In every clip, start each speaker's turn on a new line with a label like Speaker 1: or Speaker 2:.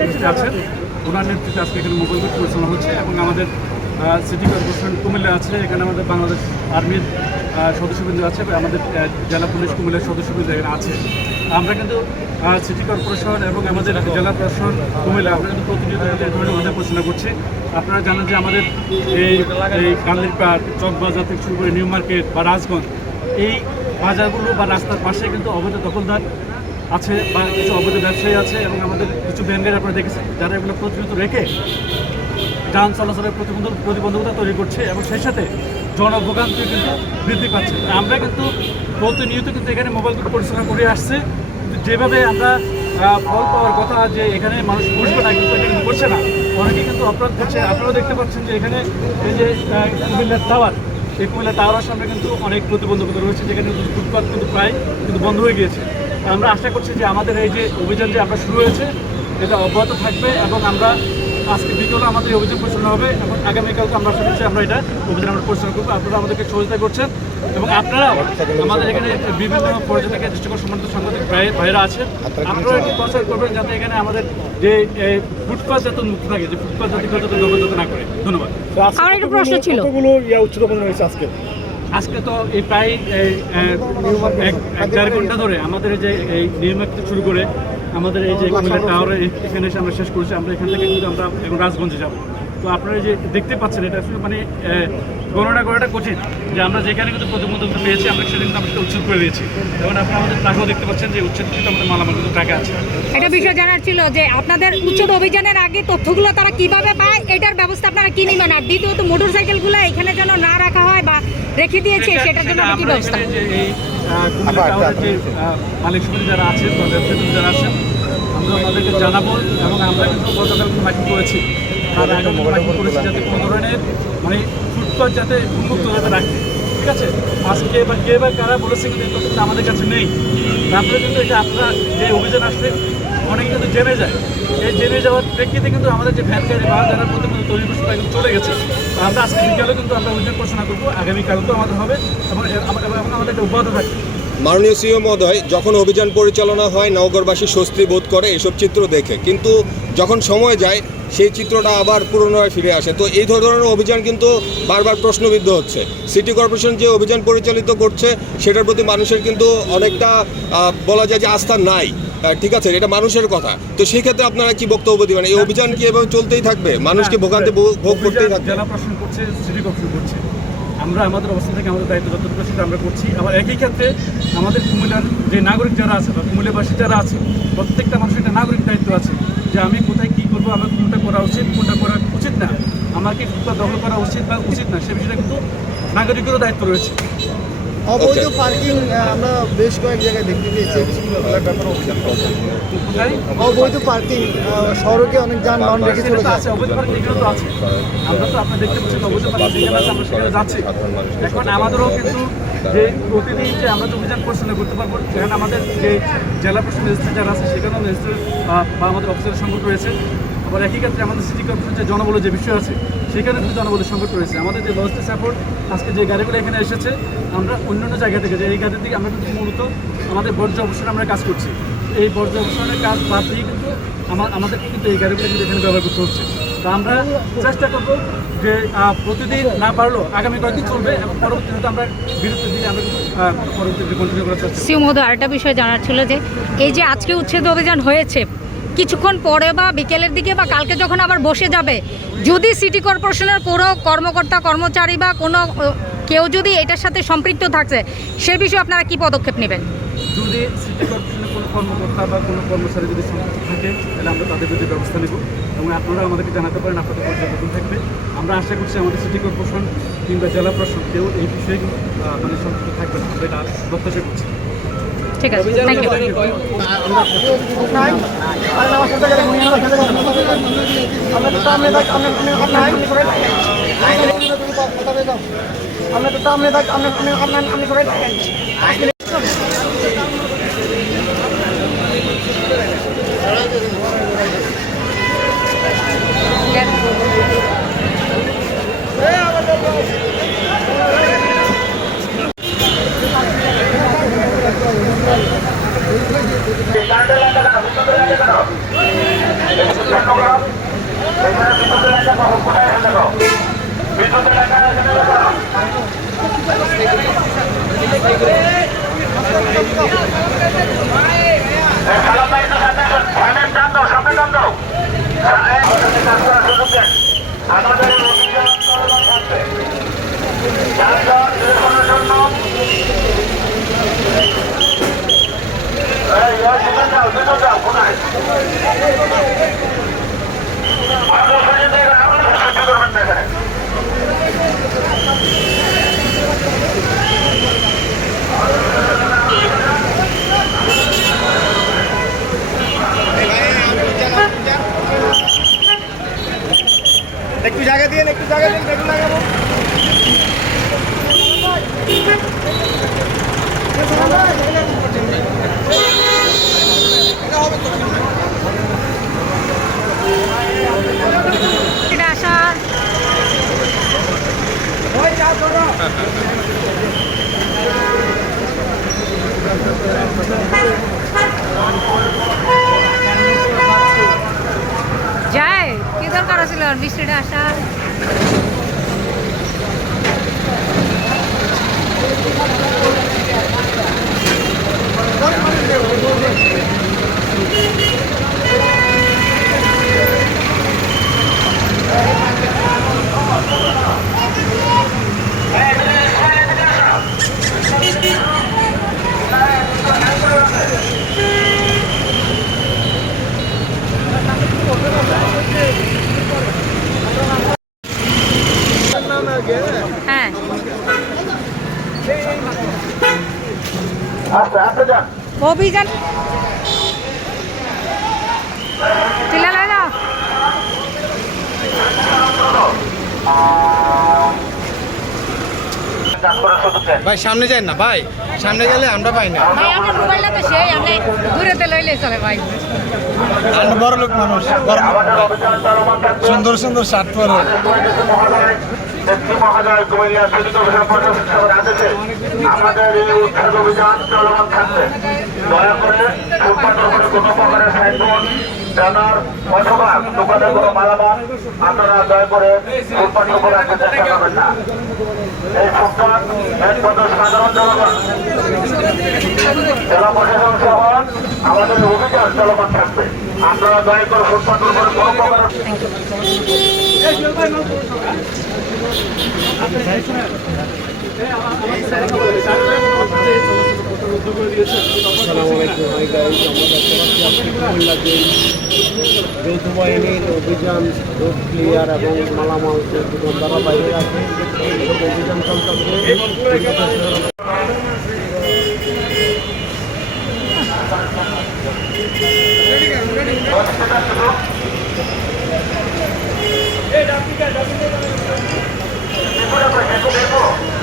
Speaker 1: নেতৃত্বে আছেন। ওনার নেতৃত্বে আজকে এখানে মোবাইল পরিচালনা হচ্ছে এবং আমাদের সিটি কর্পোরেশন কুমিল্লা আছে, এখানে আমাদের বাংলাদেশ আর্মির সদস্যবৃন্দ আছে আমাদের জেলা পুলিশ কুমিল্লার সদস্যবৃন্দ এখানে আছে। আমরা কিন্তু সিটি কর্পোরেশন এবং আমাদের জেলা প্রশাসন কুমিল্লা, আমরা কিন্তু প্রতিনিয়ত এই ধরনের করছি। আপনারা জানেন যে আমাদের এই এই কান্দির পার্ক, চকবাজার থেকে শুরু করে নিউ মার্কেট বা রাজগঞ্জ, এই বাজারগুলো বা রাস্তার পাশে কিন্তু অবৈধ দখলদার আছে বা কিছু অবৈধ ব্যবসায়ী আছে এবং আমাদের কিছু ব্যাংকের আপনারা দেখেছেন, যারা এগুলো প্রতিনিয়ত রেখে যান চলাচলের প্রতিবন্ধক প্রতিবন্ধকতা তৈরি করছে এবং সেই সাথে জনভোগান্তি কিন্তু বৃদ্ধি পাচ্ছে। আমরা কিন্তু প্রতিনিয়ত কিন্তু এখানে মোবাইল পরিচালনা করে আসছে। যেভাবে আমরা ফল পাওয়ার কথা যে এখানে মানুষ বসবে না, কিন্তু কিন্তু করছে না, অনেকে কিন্তু অপরাধ করছে। আপনারাও দেখতে পাচ্ছেন যে এখানে এই যে কুমিল্লার টাওয়ার, এই কুমিল্লা টাওয়ারের সামনে কিন্তু অনেক প্রতিবন্ধকতা রয়েছে, যেখানে ফুটপাথ কিন্তু প্রায় কিন্তু বন্ধ হয়ে গিয়েছে। আমরা আশা করছি যে আমাদের এই যে অভিযান যে আমরা শুরু হয়েছে এটা অব্যাহত থাকবে এবং আমরা আজকে বিকেলে আমাদের অভিযান পরিচালনা হবে এবং আগামীকালকে আমরা আশা করছি আমরা এটা অভিযান আমরা পরিচালনা করব। আপনারা আমাদেরকে সহযোগিতা করছেন এবং আপনারাও আমাদের এখানে বিভিন্ন পর্যটকের দৃষ্টিকোণ সম্বন্ধে সাংবাদিক ভাই- ভাইরা আছেন আপনারা একটু প্রচার করবেন যাতে এখানে আমাদের যে ফুটপাথ যাতে মুক্ত থাকে যে ফুটপাথ যাতে যাতে না করে। ধন্যবাদ।
Speaker 2: আমার একটা প্রশ্ন ছিল।
Speaker 3: ইয়া উচ্চতম হয়েছে আজকে?
Speaker 1: আজকে তো এই প্রায় এক দেড় ঘণ্টা ধরে আমাদের যে, এই থেকে শুরু করে আমাদের এই যে কুমিল্লা টাওয়ারে এখানে এসে আমরা শেষ করেছি, আমরা এখান থেকে কিন্তু আমরা এখন রাজগঞ্জে যাব। তো আপনারা যে দেখতে পাচ্ছেন, এটা আসলে মানে গণনা করাটা কঠিন যে আমরা যেখানে কিন্তু প্রতিবন্ধকতা পেয়েছি, আমরা সেটা কিন্তু আমরা উচ্ছেদ করে দিয়েছি। এবং আপনারা আমাদের টাকাও দেখতে পাচ্ছেন যে উচ্ছেদ কিন্তু আমাদের মালামাল কিন্তু টাকা আছে।
Speaker 2: একটা বিষয় জানার ছিল যে আপনাদের উচ্ছেদ অভিযানের আগে তথ্যগুলো তারা কীভাবে পায়, এটার ব্যবস্থা আপনারা কি নেবেন? আর দ্বিতীয়ত মোটর সাইকেলগুলো এখানে যেন না রাখা রেখে দিয়েছে সেটার জন্য কি
Speaker 1: আমরা
Speaker 2: ব্যবস্থা
Speaker 1: এই কুমিল্লা টাওয়ারের যে মালিক যারা আছেন ব্যবসায়ী যারা আছেন আমরা তাদেরকে জানাব এবং আমরা কিন্তু গতকাল মাইকিং করেছি। আর আগে মাইকিং করেছি যাতে কোনো ধরনের মানে ফুটপাথ যাতে রাখে। ঠিক আছে? আজকে বা কে বা কারা বলেছে কিন্তু আমাদের কাছে নেই। তারপরে কিন্তু এটা আপনারা যে অভিযান আসছে জেনে যায়। এই জেনে যাওয়ার প্রেক্ষিতে কিন্তু আমাদের যে ভ্যান গাড়ি বা যারা প্রতিনিধি তৈরি করছে তারা কিন্তু চলে গেছে। আমরা আজকে বিকালে কিন্তু আমরা অভিযান ঘোষণা করব। আগামীকালকেও আমাদের হবে। এবং আমাদের একটা অব্যাহত থাকবে।
Speaker 4: মাননীয় সিও মহোদয়, যখন অভিযান পরিচালনা হয়, নওগরবাসী স্বস্তি বোধ করে এসব চিত্র দেখে। কিন্তু যখন সময় যায়, সেই চিত্রটা আবার পুনরায় ফিরে আসে। তো এই ধরনের অভিযান কিন্তু বারবার প্রশ্নবিদ্ধ হচ্ছে। সিটি কর্পোরেশন যে অভিযান পরিচালিত করছে, সেটার প্রতি মানুষের কিন্তু অনেকটা বলা যায় যে আস্থা নাই। ঠিক আছে এটা মানুষের কথা। তো সেই ক্ষেত্রে আপনারা কি বক্তব্য দিবেন? এই অভিযান কি এভাবে চলতেই থাকবে? মানুষকে ভোগান্তি ভোগ করতেই থাকবে।
Speaker 1: জেলা প্রশাসন করছে সিটি কর্পোরেশন করছে। আমরা আমাদের অবস্থান থেকে আমাদের দায়িত্ব যতটুকু সেটা আমরা করছি। আবার একই ক্ষেত্রে আমাদের কুমিল্লার যে নাগরিক যারা আছে বা কুমিল্লাবাসী যারা আছে প্রত্যেকটা মানুষের একটা নাগরিক দায়িত্ব আছে যে আমি কোথায় কী করব আমার কোনটা করা উচিত কোনটা করা উচিত না। আমাকে কি ফুটপাত দখল করা উচিত বা উচিত না সে বিষয়টা কিন্তু নাগরিকেরও দায়িত্ব রয়েছে।
Speaker 5: অবৈধ পার্কিং আমরা বেশ কয়েক জায়গায় দেখতে পেয়েছি অবৈধ পার্কিং সড়কে অনেক যানবাহন রেখে চলে
Speaker 1: আছে অবৈধ পার্কিং এখানে তো আছে। আমরা তো দেখতে পাচ্ছেন অবৈধ পার্কিং যেখানে আছে আমরা সেখানে যাচ্ছি। এখন আমাদেরও কিন্তু যে প্রতিদিন যে আমরা যে অভিযান পরিচালনা করতে পারব সেখানে আমাদের যে জেলা প্রশাসন রেজিস্ট্রি যারা আছে সেখানেও রেজিস্ট্রি বা আমাদের অফিসারের সংকট রয়েছে। আবার একই ক্ষেত্রে আমাদের সিটি কর্পোরেশন যে জনবলের যে বিষয় আছে সেখানে কিন্তু জনবলের সংকট রয়েছে। আমাদের যে লজিস্টিক সাপোর্ট আজকে যে গাড়িগুলো এখানে এসেছে, আমরা অন্যান্য জায়গা থেকে যে এই গাড়ি থেকে আমরা কিন্তু মূলত আমাদের বর্জ্য অবসরে আমরা কাজ করছি। এই বর্জ্য অবসরের কাজ বাদ দিয়ে কিন্তু আমার আমাদের কিন্তু এই গাড়িগুলো কিন্তু এখানে ব্যবহার করতে হচ্ছে। তা আমরা চেষ্টা করব যে প্রতিদিন না পারলেও আগামী কয়েকদিন চলবে এবং পরবর্তীতে আমরা বিরতি দিয়ে আমরা পরবর্তীতে কন্টিনিউ করার চেষ্টা
Speaker 2: মহোদয় আরেকটা বিষয় জানার ছিল যে, এই যে আজকে উচ্ছেদ অভিযান হয়েছে কিছুক্ষণ পরে বা বিকেলের দিকে বা কালকে যখন আবার বসে যাবে, যদি সিটি কর্পোরেশনের কোনো কর্মকর্তা, কর্মচারী বা কোনো কেউ যদি এটার সাথে সম্পৃক্ত থাকছে, সে বিষয়ে আপনারা কি পদক্ষেপ নেবেন?
Speaker 1: আমরা আশা করছি আমাদের সিটি কর্পোরেশন কিংবা জেলা প্রশাসন কেউ এই বিষয়ে মানে সংযুক্ত থাকবে না। আমরা এটা প্রত্যাশা করছি।
Speaker 2: ঠিক আছে থ্যাংক ইউ
Speaker 5: আমরা তো সামনে থাকি আমরা সামনে আপনার আপনি করে
Speaker 6: Thank
Speaker 3: আমাদের অভিযান চলমান থাকবে যানজট নিরসনের জন্য এই, এই, দুজন যাও, দুজন যাও, কোথায়? আপনার সঙ্গে আপনারা সহ্য করবেন না এখানে।
Speaker 5: একটু জায়গা দিন একটু জায়গা দিন বেগুন লাগাবো
Speaker 2: এটা আসা যায় কি দরকার ছিল আর বৃষ্টিটা আসা? হ্যাঁ অভিযান। লাগা।
Speaker 5: ভাই সামনে যান না ভাই। সামনে গেলে আমরা পাই না।
Speaker 2: ভাই আপনার মোবাইলটা তো সেই আপনি দূরেতে লইলে চলে ভাই।
Speaker 5: আমরা বড় লোক মানুষ। সুন্দর সুন্দর শার্ট পরে।
Speaker 3: আমাদের এই উদ্ধার অভিযান চলমান থাকবে। দয়া করে ফুটপাতের উপরে কোনো প্রকারের সাইনবোর্ড ব্যানার অথবা দোকানের কোনো মালামাল আপনারা দয়া করে ফুটপাতের উপরে রাখতে চেষ্টা করবেন না এই ফুটপাত একমাত্র সাধারণ জনগণ জেলা প্রশাসন সহ আমাদের অভিযান চলমান থাকবে আপনারা দয়া করে ফুটপাতের উপরে কোনো প্রকারের
Speaker 6: যৌথ বাহিনীর অভিযান রোড ক্লিয়ার এবং মালামাল দোকানদারা বাইরে এইসব অভিযান চলতেছে।
Speaker 3: আর কখনো যেন বলা না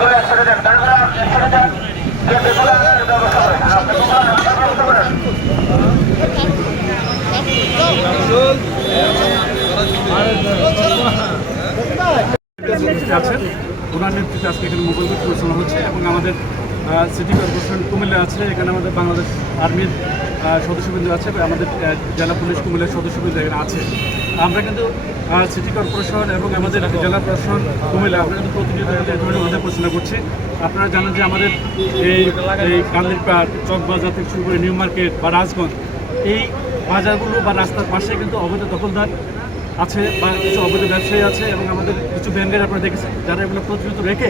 Speaker 3: করে একসাথে গাড়ি করে একসাথে দেন যে বেগুলা ব্যবস্থা করেন আপনি বেগুলা ব্যবস্থা করেন
Speaker 1: উপস্থিত আছেন ওনার নেতৃত্বে আজকে এখানে মোবাইল পরিচালনা হচ্ছে এবং আমাদের সিটি কর্পোরেশন কুমিল্লা আছে, এখানে আমাদের বাংলাদেশ আর্মির সদস্যবৃন্দ আছে, আমাদের জেলা পুলিশ কুমিল্লার সদস্যবৃন্দ এখানে আছে। আমরা কিন্তু সিটি কর্পোরেশন এবং আমাদের জেলা প্রশাসন কুমিল্লা, আমরা কিন্তু প্রতিনিয়ত এই ধরনের অভিযান পরিচালনা করছি। আপনারা জানেন যে আমাদের এই এই কান্দির পাড়, চকবাজার থেকে শুরু করে নিউ মার্কেট বা রাজগঞ্জ, এই বাজারগুলো বা রাস্তার পাশে কিন্তু অবৈধ দখলদার আছে বা কিছু অবৈধ ব্যবসায়ী আছে এবং আমাদের কিছু ব্যাংকের আপনারা দেখেছেন, যারা এগুলো প্রতিনিয়ত রেখে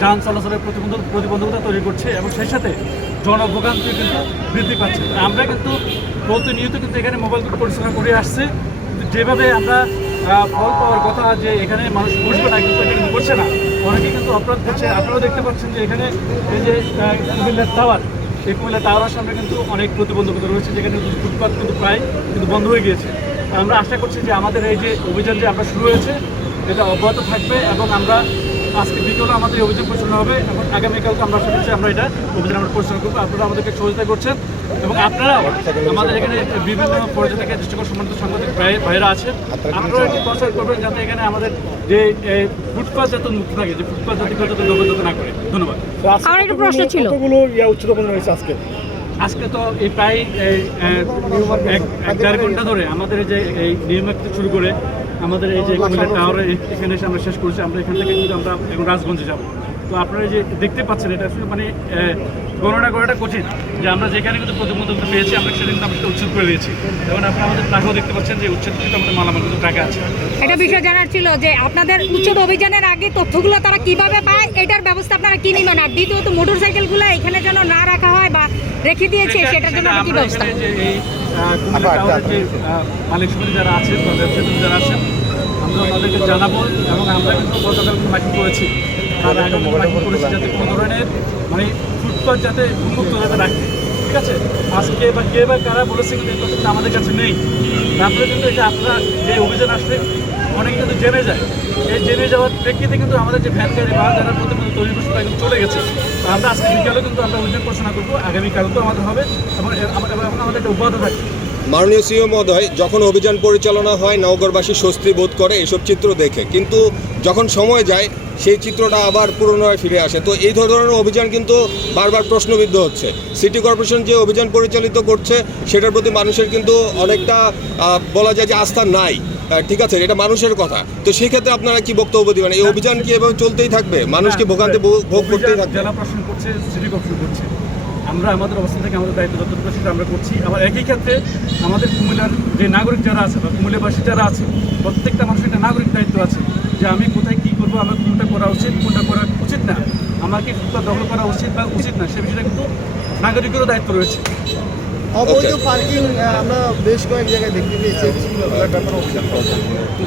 Speaker 1: যান চলাচলের প্রতিবন্ধক প্রতিবন্ধকতা তৈরি করছে এবং সেই সাথে জনভোগান্তি কিন্তু বৃদ্ধি পাচ্ছে। আমরা কিন্তু প্রতিনিয়ত কিন্তু এখানে মোবাইল পরিচালনা করে আসছে। যেভাবে আমরা ফল পাওয়ার কথা যে এখানে মানুষ বসবে না, কিন্তু এটা কিন্তু করছে না। অনেকেই কিন্তু অপরাধ করছে। আপনারাও দেখতে পাচ্ছেন যে এখানে এই যে টাওয়ার এই কুমিল্লা টাওয়ারের সামনে কিন্তু অনেক প্রতিবন্ধকতা রয়েছে, যেখানে ফুটপাত কিন্তু প্রায় কিন্তু বন্ধ হয়ে গিয়েছে। আমরা আশা করছি যে আমাদের এই যে অভিযান যে আমরা শুরু হয়েছে, এটা অব্যাহত থাকবে এবং আমরা আজকে বিকেলে আমাদের অভিযান পরিচালনা হবে। এবং আগামীকালকে আমরা আশা করছি আমরা এটা অভিযান আমরা পরিচালনা করব। আপনারা আমাদেরকে সহযোগিতা করছেন এবং আপনারাও আমাদের এখানে বিভিন্ন পর্যায়ে থেকে দৃষ্টিকোণ সম্বন্ধিত সাংবাদিক ভাই- ভাইরা আছেন। আপনারা একটু প্রচার করবেন যাতে এখানে আমাদের যে ফুটপাথ যাতে মুক্ত থাকে যে ফুটপাথ যাতে কেউ যাতে দখল না করে। ধন্যবাদ।
Speaker 2: আমার একটা প্রশ্ন ছিল।
Speaker 5: কতগুলো ইয়া উচ্চতম হয়েছে আজকে?
Speaker 1: আজকে তো এই প্রায় এক এক দেড় ঘণ্টা ধরে আমাদের যে এই নিয়মিত শুরু করে আমাদের এই যে টাওয়ারে এখানে এসে আমরা শেষ করেছি। আমরা এখান থেকে কিন্তু আমরা এখন রাজগঞ্জে যাব। তো আপনারা যে দেখতে পাচ্ছেন এটা আসলে মানে গণনা করাটা কঠিন। যে আমরা যেখানে কিন্তু প্রতিবন্ধক পেয়েছি আমরা সেটা কিন্তু আমরা উচ্ছেদ করে দিয়েছি। এবং আপনারা আমাদের টাকাও দেখতে পাচ্ছেন যে উচ্ছেদ কিন্তু আমাদের মালামাল কিন্তু টাকা আছে।
Speaker 2: একটা বিষয় জানার ছিল যে আপনাদের উচ্ছেদ অভিযানের আগে তথ্যগুলো তারা কীভাবে পায় এটার ব্যবস্থা আপনারা কি নেবেন? আর দ্বিতীয়ত মোটর সাইকেলগুলো এখানে যেন না রাখা হয় বা রেখে দিয়েছে
Speaker 1: সেটা-
Speaker 2: সেটার জন্য কি ব্যবস্থা?
Speaker 1: যে আহ, মালিক সমিতি যারা আছেন যারা আছেন আমরা তাদেরকে জানাব এবং আমরা কিন্তু গতকাল মাইকিং করেছি। আর আগে করেছি যাতে কোনো ধরনের মানে ফুটপাথ যাতে উন্মুক্ত যাতে রাখে। ঠিক আছে? আজকে বা কে বা কারা বলেছে কিন্তু এই আমাদের কাছে নেই। তারপরে কিন্তু এটা আপনারা যে অভিযান আসলে অনেকে কিন্তু জেনে যায়। এই জেনে যাওয়ার প্রেক্ষিতে কিন্তু আমাদের যে ভ্যান গাড়ি বা যারা প্রতিনিধি তৈরি করছে তারা কিন্তু চলে গেছে। আমরা আজকে বিকালে কিন্তু আমরা অভিযান ঘোষণা করব। আগামীকালকেও আমাদের হবে। এবং আমাদের এটা অব্যাহত থাকবে।
Speaker 4: মাননীয় সিও মহোদয় যখন অভিযান পরিচালনা হয় নওগরবাসী স্বস্তি বোধ করে এসব চিত্র দেখে। কিন্তু যখন সময় যায় সেই চিত্রটা আবার পুনরায় ফিরে আসে। তো এই ধরনের অভিযান কিন্তু বারবার প্রশ্নবিদ্ধ হচ্ছে। সিটি কর্পোরেশন যে অভিযান পরিচালিত করছে সেটার প্রতি মানুষের কিন্তু অনেকটা বলা যায় যে আস্থা নাই। ঠিক আছে এটা মানুষের কথা। তো সেই ক্ষেত্রে আপনারা কি বক্তব্য দিবেন? এই অভিযান কি এভাবে চলতেই থাকবে? মানুষকে ভোগান্তি ভোগ ভোগ করতেই থাকবে।
Speaker 1: জেলা প্রশাসন করছে সিটি কর্পোরেশন করছে। আমরা আমাদের অবস্থান থেকে আমাদের দায়িত্ব যতটুকু সেটা আমরা করছি। আবার একই ক্ষেত্রে আমাদের কুমিল্লার যে নাগরিক যারা আছে বা কুমিল্লাবাসী যারা আছে প্রত্যেকটা মানুষের একটা নাগরিক দায়িত্ব আছে। যে আমি কোথায় কী করব, আমার কোনটা করা উচিত, কোনটা করা উচিত না। আমাকে ফুটপাত দখল করা উচিত বা উচিত না, সে বিষয়টা কিন্তু নাগরিকেরও দায়িত্ব রয়েছে।
Speaker 5: অবৈধ পার্কিং আমরা বেশ কয়েক জায়গায় দেখতে পেয়েছি।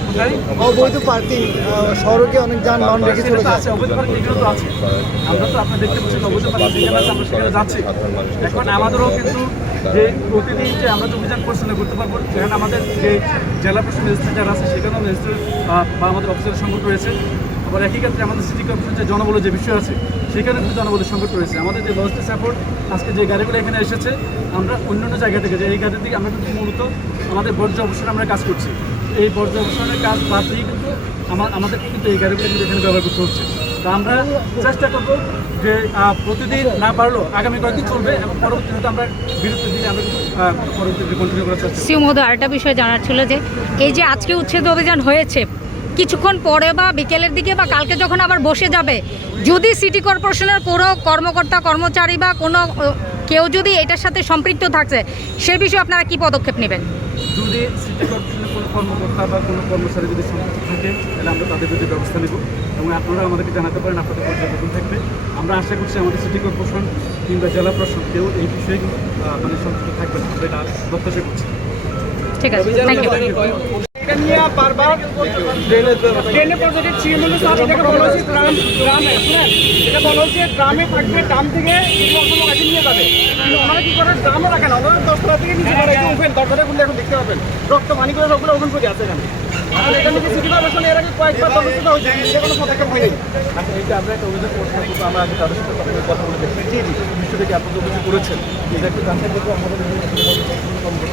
Speaker 1: কোথায়
Speaker 5: অবৈধ পার্কিং সড়কে অনেক যানবাহন রেখে চলে
Speaker 1: সেটা তো
Speaker 5: যায়
Speaker 1: অবৈধ পার্কিং এগুলো তো আছে। আমরা তো আপনি দেখতে পাচ্ছেন অবৈধ পার্কিং আমরা সেখানে যাচ্ছি। এখন আমাদেরও কিন্তু যে প্রতিদিন যে আমরা যে অভিযান পরিচালনা করতে পারব সেখানে আমাদের যে জেলা প্রশাসন রেজিস্ট্রার যারা আছে সেখানেও রেজিস্ট্রার বা আমাদের অফিসারের সংকট রয়েছে। আবার একই ক্ষেত্রে আমাদের সিটি কর্পোরেশন যে জনবলের যে বিষয় আছে, সেখানে কিন্তু জনবলের সংকট রয়েছে। আমাদের যে লজিস্টিক সাপোর্ট আজকে যে গাড়িগুলো এখানে এসেছে, আমরা অন্যান্য জায়গা থেকে যে এই গাড়ি থেকে আমরা কিন্তু মূলত আমাদের বর্জ্য অবসরে আমরা কাজ করছি। এই বর্জ্য অবসরের কাজ বাদ দিয়ে কিন্তু আমার আমাদের কিন্তু এই গাড়িগুলো কিন্তু এখানে ব্যবহার করতে হচ্ছে। তা আমরা চেষ্টা করব যে প্রতিদিন না পারলেও আগামী কয়েকদিন চলবে এবং পরবর্তীতে আমরা বিরতির দিনে আমরা পরবর্তীতে কন্টিনিউ করার চেষ্টা
Speaker 2: মহোদয় আরেকটা বিষয় জানার ছিল যে, এই যে আজকে উচ্ছেদ অভিযান হয়েছে কিছুক্ষণ পরে বা বিকেলের দিকে বা কালকে যখন আবার বসে যাবে যদি সিটি কর্পোরেশনের কোনো কর্মকর্তা কর্মচারী বা কোনো কেউ যদি এটার সাথে সম্পৃক্ত থাকছে সে বিষয়ে আপনারা কি পদক্ষেপ নেবেন?
Speaker 1: যদি সিটি কর্পোরেশনের কোনো কর্মকর্তা বা কোনো কর্মচারী যদি সম্পৃক্ত থাকে তাহলে আমরা তাদের বিরুদ্ধে ব্যবস্থা নেব এবং আপনারা আমাদেরকে জানাতে পারেন আপনাদের পর্যবেক্ষণ থাকবে। আমরা আশা করছি আমাদের সিটি কর্পোরেশন কিংবা জেলা প্রশাসন কেউ এই বিষয়ে মানে সম্পৃক্ত থাকবে না। আমরা এটা প্রত্যাশা করছি।
Speaker 2: ঠিক আছে থ্যাংক ইউ
Speaker 5: এটা নিয়ে বারবার ট্রেনে এটাকে বলা শুনেন এটা বলা হচ্ছে ট্রামে থাকবে ট্রাম থেকে এগুলো নিয়ে যাবে। কিন্তু ওনারা কি করে? ট্রামে রাখেন ওনারা দশতলা থেকে নিচে পড়ে একটু ওপেন দরজাটা খুললে এখন দেখতে পাবেন। রক্ত পানি করে সবগুলো ওপেন করে আছে এখানে।
Speaker 1: আচ্ছা।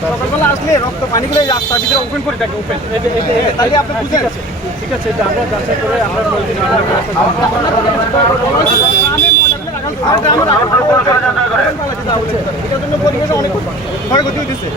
Speaker 5: সকালবেলা আসলে রক্ত পানিগুলো রাস্তার ভিতরে ওপেন করে থাকে ওপেন তাহলে আপনি বুঝে গেছেন
Speaker 1: ঠিক আছে এটা আমরা যাচাই করে আমরা আমরা ব্যবস্থা নেব।
Speaker 5: এটার জন্য পরিবেশ অনেক ক্ষয়ক্ষতি হইতেছে